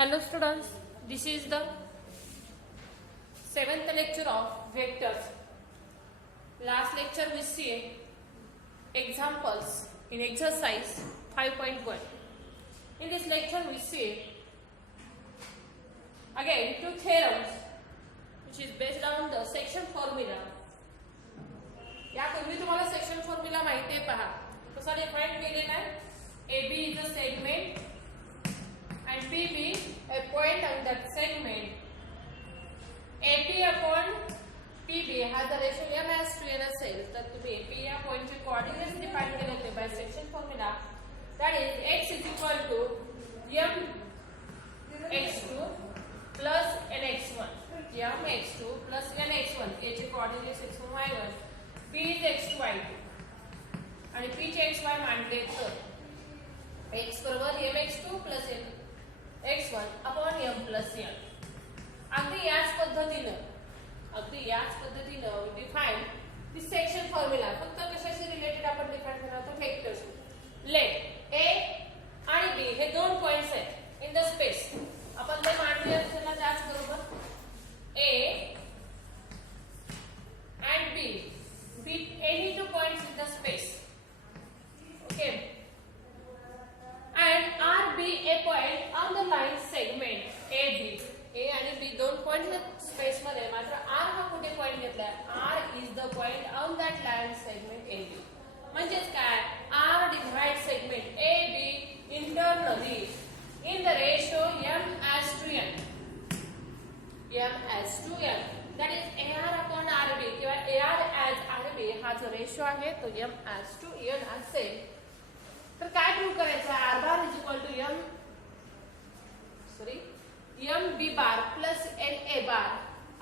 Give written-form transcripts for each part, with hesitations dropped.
Hello students, this is the 7th lecture of vectors. Last lecture we see examples in exercise 5.1. In this lecture we see again two theorems which is based on the section formula. यापूर्वी तुम्हाला section formula माहिती आहे पहा कसा define केलेला आहे. AB is a segment and PB a point on that segment. AP upon PB हा जर ratio m as to n असेल तर तुम्ही AP या पॉइंटचे कोऑर्डिनेट्स डिफाइन केले होते by section formula. That is x is equal to m x2 plus n x1. m x2 plus n x1 याचे coordinates x1 y1. P is x2 y2 आणि P चे xy मांडले तर x बरोबर mx2 plus x1 upon m plus n. अगदी याच पद्धतीनं define दिस section formula. फक्त कशाशी रिलेटेड आपण डिफाइन करणार आहोत वेक्टर्स. लेट a आणि b हे दोन पॉइंट्स आहेत इन द स्पेस. आपण ते मांडले असताना त्याच बरोबर a and b be any two points in the space. Okay. And R be a point on the line segment AB. A आणि B दोन पॉइंट्स स्पेस मध्ये मात्र R हा कुठे पॉइंट घेतलाय. R is the point on that line segment AB. म्हणजेच काय R divides segment AB internally in the ratio m as to n. m as to n. That is AR upon RB किंवा AR as RB हा जो ratio आहे तो m as to n असेल तर काय प्रूव्ह करायचं. R bar is equal to m b bar plus n a bar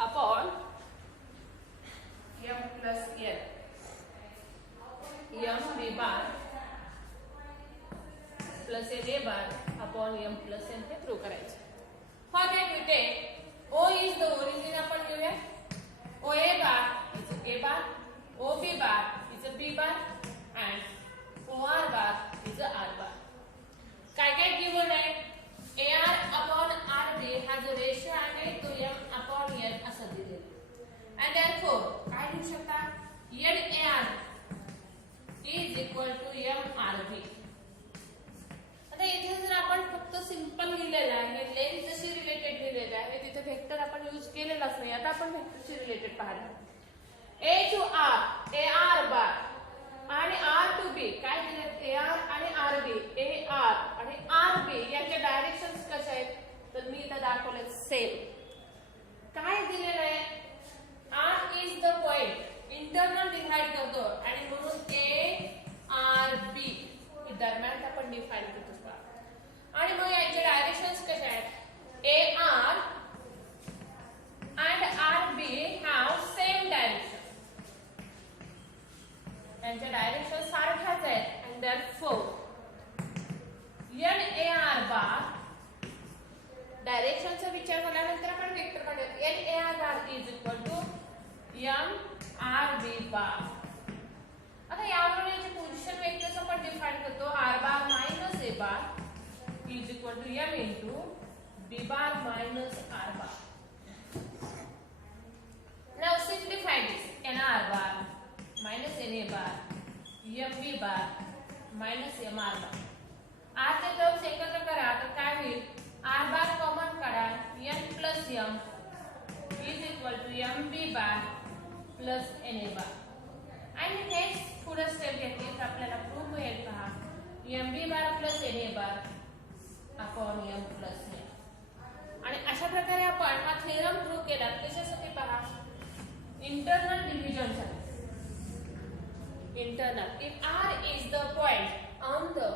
upon m plus n. m b bar plus n a bar upon m plus n हे prove करायचं. For that we take O is the origin आपण घेऊया. OA bar is a bar, OB bar is a B bar and OR bar is a R bar. काय given आहे. AR upon RB हा जो ratio आहे तो m upon n असं दिलेला. and therefore काय लिहू शकता NAR is equal to MRB. आता इथे जर आपण फक्त सिंपल लिहिलेलं आहे लेंथ जशी रिलेटेड लिहिलेलं आहे तिथे वेक्टर आपण यूज केलेलाच नाही. आता आपण वेक्टरशी रिलेटेड पाहणार. A to R AR बार आणि R to B काय दिले. AR आणि RB AR आणि RB यांचे डायरेक्शन्स कसे आहेत तर मी इथे दाखवले सेम. काय दिलेलं आहे R is the point internal divide करतो आणि म्हणून ARB दरम्यान आपण डिफाइन करतो आणि मग याचे डायरेक्शन्स कसे आहेत. AR and RB have same direction. यांचे डायरेक्शन सारखाच आहेत and therefore NAR bar डायरेक्शनचा विचार केल्यानंतर आपण वेक्टर काढूया. NAR bar is equal to MRB bar. आता यावरून याचे पोझिशन वेक्टर्स आपण डिफाइन करतो. R bar minus A bar is equal to M into B bar minus R bar. Now simplify this. NR bar minus NA bar MB bar minus MR bar. R चे terms एकत्र करा तर काय होईल. R bar common काढा N plus M is equal to MB bar plus NA bar. आणि next पुढे step घेतली तर आपल्याला प्रूव्ह होईल पहा MB bar plus NA bar upon M plus N. आणि अशा प्रकारे आपण हा थेरम प्रूव्ह केला. कशासाठी पहा इंटरनल डिव्हिजन साठी. Internal. If R is the point on the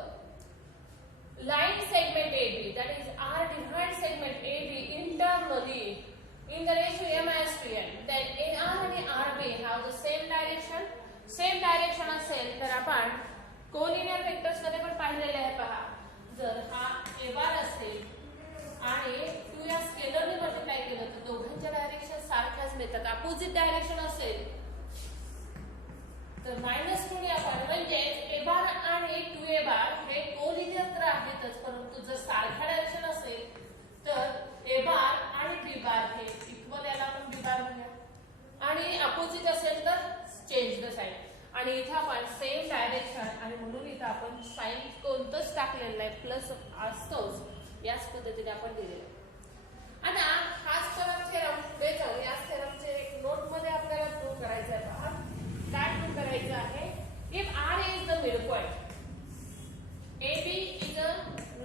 line segment AB, that is R divides segment AB internally in the ratio m as to n, then AR and RB have the same direction. Same direction असेल तर आपण collinear vectors मध्ये पण पाहिलेले आहे पहा. जर हा A बार असेल आणि तू या स्केलरने मल्टिप्लाय केलं तर दोघांच्या डायरेक्शन सारख्याच मिळतात. अपोजिट डायरेक्शन असेल तर -2 ने आपण म्हणजे A बार आणि 2A बार हे कोलिनियर तर आहेतच परंतु जर सारखा डायरेक्शन असेल तर दिलेला नाही, प्लस असतोच, याच पद्धतीने आपण दिलेलं आहे. आता हाच परत थेरम पुढे जाऊ. याच थेरमचे एक नोट मध्ये आपल्याला प्रूव्ह करायचं आहे. पहा काय प्रूव्ह करायचं आहे. If R is the midpoint, AB is a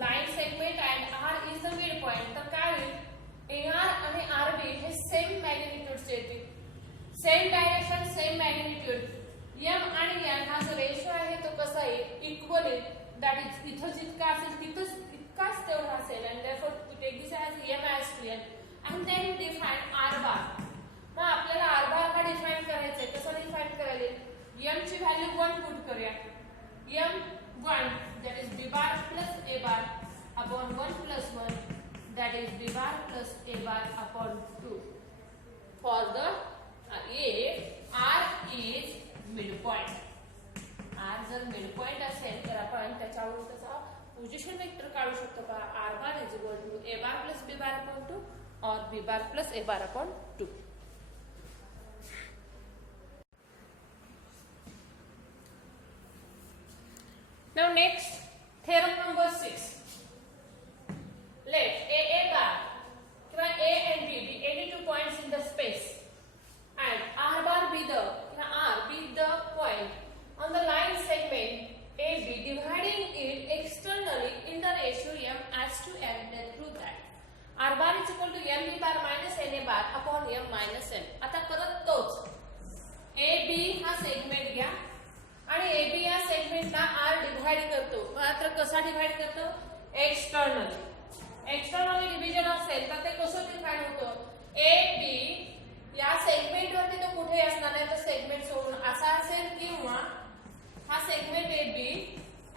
line segment and R is the midpoint, तर काय होईल, AR आणि RB हे सेम मॅग्निट्यूडचे येतील, same direction, same magnitude. M आणि N हा जो रेशो आहे तो कसा आहे, इक्वल आहे. दॅट इज इथं जितका असेल तिथंच तितकाच तेवढा असेल. And therefore we take this as M as to N and then define R bar. मग आपल्याला R bar हा डिफाइन करायचा आहे. कसं डिफाइन करायला, M ची व्हॅल्यू 1 पुट करूया. M1 that is B bar plus A bar upon 1 plus 1 that is B bar plus A bar upon 2 for the if R is midpoint. R जर midpoint असेल तर आपण त्याच्यावर त्याचा पोझिशन वेक्टर काढू शकतो का, R bar is equal to A bar plus B bar upon 2 or B bar plus A bar upon 2. Now next, theorem number 6. Let A bar, A and B be any two points in the space, and R bar be the point on the line segment AB, dividing it externally in the ratio M as to N. Then prove that R bar is equal to M B bar minus N A bar upon M minus N. आता परत तोच AB हा segment घ्या आणि AB या सेगमेंटला R divide करतो. मात्र कसा डिवाइड करतो, एक्सटर्नली. एक्सटर्नली डिव्हिजन असेल तर ते कसं डिफाइन होतं, AB या सेगमेंट वरती तो कुठे असणार आहे, तर सेगमेंट सोडून असा असेल किंवा हा सेगमेंट AB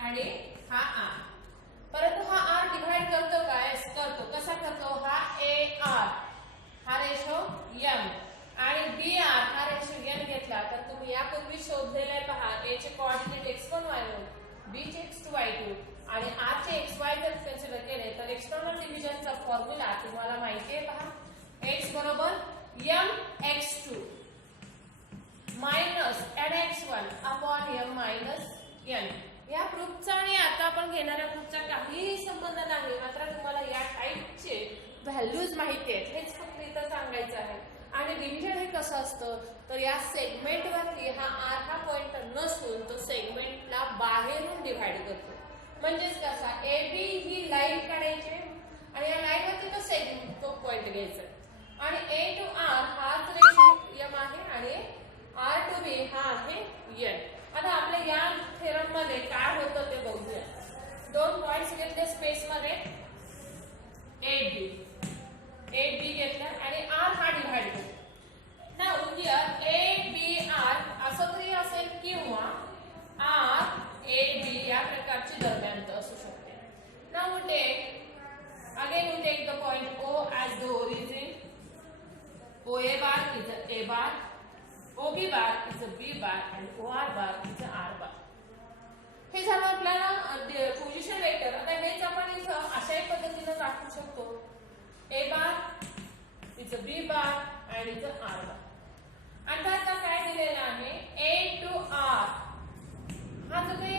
आणि हा R. परंतु हा R डिवाइड करतो काय, करतो कसा करतो, हा AR हा रेशो M आणि BR हा रेशो N घेतला तर तुम्ही यापूर्वी शोधलेले पहा, A चे कोऑर्डिनेट x1 y1, B चे x2 y2 आणि R चे xy जर कन्सिडर केले तर एक्सटर्नल डिव्हिजनचा फॉर्म्युला तुम्हाला माहिती आहे. पहा x बरोबर mx2 minus nx1 upon m minus n. या प्रूफचा आणि आता आपण घेणाऱ्या प्रूफचा काहीही संबंध नाही, मात्र तुम्हाला या टाइपचे व्हॅल्यूज माहिती आहेत हेच फक्त इथं सांगायचं आहे. आणि डिव्हिजन हे कसं असतं, तर या सेगमेंटवरती हा R हा पॉइंट नसून तो सेगमेंटला बाहेरून डिवाइड करतो. म्हणजेच कसा, AB ही लाईन काढायची आणि या लाईनवरती तो सेगमेंट तो पॉइंट घ्यायचा आणि A to R हाच रेशो M आहे आणि R to B हा आहे N. आता आपल्या या थेरम मध्ये काय होतं ते बघूया. दोन पॉइंट्स घेतले स्पेस मध्ये, AB घेतला आणि R हा डिवाइड केला. नाउ हियर ABR असं तरी असेल किंवा RAB या प्रकारची दरम्यान असू शकते. Now we take the point O as the origin. OA bar is a bar, OB bar is a B bar and OR bar is a R bar. हे झालं आपल्याला पोझिशन वेक्टर. आता हेच आपण इथं अशा एक पद्धतीने दाखवू शकतो. A bar is a B bar and is a R bar. आता काय दिलेलं आहे, A to R हा जो काही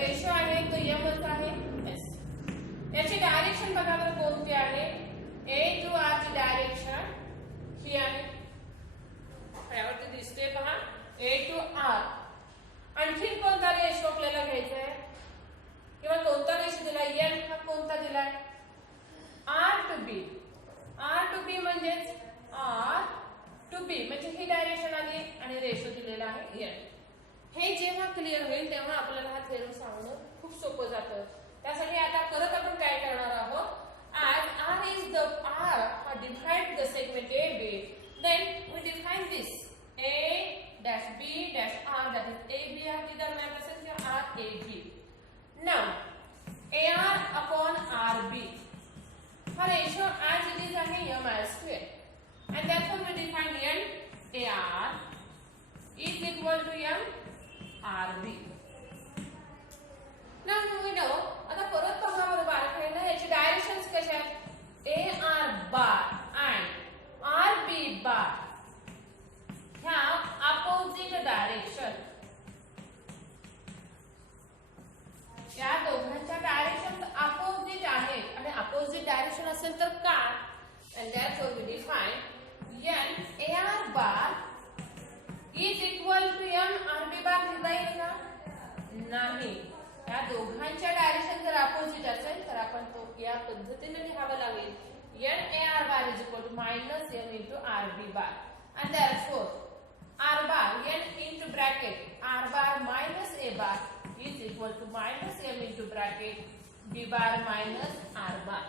रेशो आहे तो M आहे. याची डायरेक्शन बघा बरं कोणती आहे, A to R ची डायरेक्शन ही आहे. यावरती दिसते पहा A to R. आणखी कोणता रेशो आपल्याला घ्यायचा आहे किंवा कोणता रेशो दिलाय, N हा कोणता दिलाय, R to B. R to B म्हणजेच R to B म्हणजे ही डायरेक्शन आली आणि रेशो दिलेला आहे N. हे जेव्हा क्लिअर होईल तेव्हा आपल्याला हा थेरम सांगणं खूप सोपं जातं. त्यासाठी आता परत आपण काय करणार आहोत, as R is the R हा divide the segment AB, then we define this A dash B dash R, that is AB हा किधर दरम्यान असेल किंवा R AB. Now AR upon RB हा रेशो as it is आहे M as to N and therefore we define N AR is equal to M RB. Now we know, आता परत पहा बरं बारकाईने याची डायरेक्शन्स कशा आहेत, AR बार and RB बार ह्या अपोजिट डायरेक्शन, या दोघांच्या नसेल तर काढ and therefore we define n AR bar is equal to m RB bar लिहिता येईल का? नाही. या दोघांच्या डायरेक्शन जर अपोजिट असेल तर आपण तो या पद्धतीने लिहावा लागेल n AR bar is equal to minus m into RB bar and therefore R bar n into bracket R bar minus A bar is equal to minus m into bracket B bar minus R bar.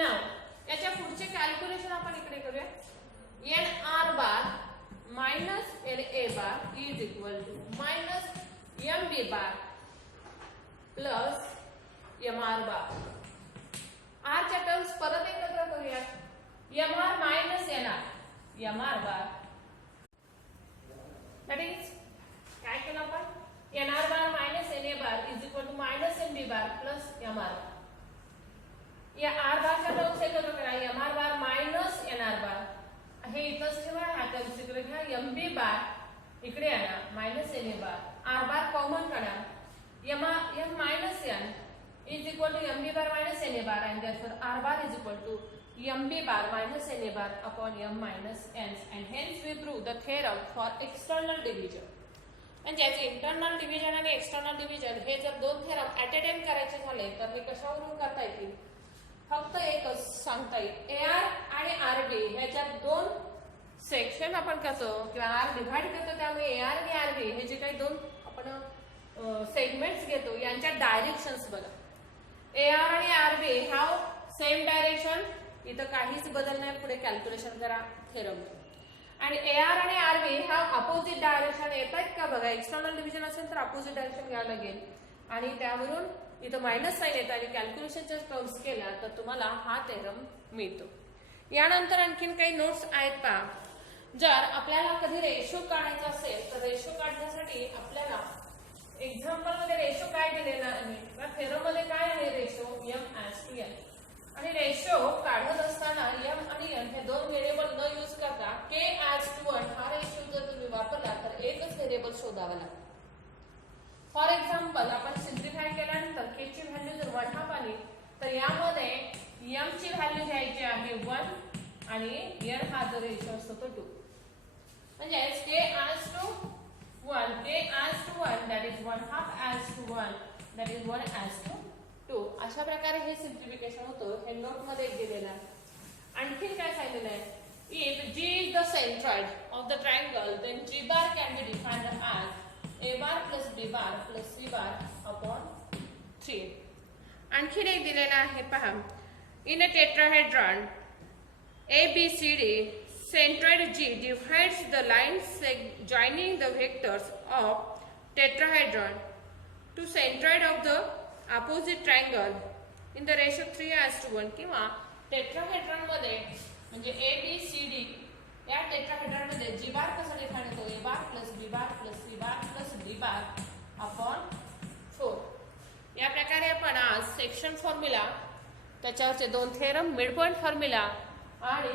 Now याच्या पुढचे calculation आपण इकडे करूया n R bar minus n A bar is equal to minus m B bar plus m R bar. R च्या terms परत एकत्र करूया m R minus n R m R bar that is काय केलं आपण n R bar minus n A bar is equal to minus m B bar plus m R bar. या R bar च्या terms एकत्र करा m R bar minus n R bar हे इथंच ठेवा हा टर्म्स इकडे घ्या m B bar इकडे आणा minus n A bar R bar common काढा m minus n is equal to m B bar minus n A bar and therefore R bar is equal to m B bar minus n A bar upon m minus n and hence we prove the theorem for external division. म्हणजे internal division आणि external division हे जर दोन theorem at a time करायचे झाले तर हे कशावरून करता येतील? फक्त एकच सांगता येईल AR आणि RB ह्याच्यात दोन सेक्शन आपण करतो किंवा R डिव्हाइड करतो त्यामुळे AR आणि RB हे जे काही दोन आपण सेगमेंट्स घेतो यांच्या डायरेक्शन्स बघा. AR आणि RB हॅव सेम डायरेक्शन इथं काहीच बदल नाही पुढे कॅल्क्युलेशन करा थेरम आणि AR आणि RB हॅव अपोजिट डायरेक्शन येतात का बघा. एक्सटर्नल डिव्हिजन असेल तर अपोजिट डायरेक्शन घ्यावं लागेल आणि त्यावरून इथं मायनस साइन येतं आणि कॅल्क्युलेशनच्या टर्म्स केला तर तुम्हाला हा थेरम मिळतो. यानंतर आणखीन काही नोट्स आहेत का? जर आपल्याला कधी रेशो काढायचा असेल तर रेशो काढण्यासाठी आपल्याला एक्झाम्पल मध्ये रेशो काय दिलेला आहे किंवा थेरम मध्ये काय आहे रेशो m/n आणि रेशो काढत असताना m आणि n हे दोन व्हेरिएबल न यूज करता k/1 हा रेशो जर तुम्ही वापरला तर एकच व्हेरिएबल शोधावा लागतो. फॉर एक्झाम्पल आपण सिम्प्लिफाय केल्यानंतर k ची व्हॅल्यू जर 1 हाफ आली तर यामध्ये m ची व्हॅल्यू घ्यायची आहे 1 आणि n हा जो रेशो असतो तो 2 म्हणजे k/1 that is 1 half/1 that is 1/2 अशा प्रकारे हे सिम्प्लिफिकेशन होतं. हे नोट मध्ये दिलेलं आहे. आणखीन काय सांगितलेलं आहे if G is the centroid of the triangle then G bar can be defined as A bar plus B bar plus C bar upon 3. आणखीन एक दिलेलं आहे पहा in a tetrahedron ABCD centroid G divides the lines joining the vectors of tetrahedron to centroid of the opposite triangle in the ratio 3:1 किंवा tetrahedron मध्ये म्हणजे ABCD या tetrahedron मध्ये G बार कसा डिफाइन होतो A bar plus B bar plus C bar plus D bar upon 4. या प्रकारे आपण आज सेक्शन फॉर्म्युला त्याच्यावरचे दोन थेरम मिड पॉइंट फॉर्म्युला आणि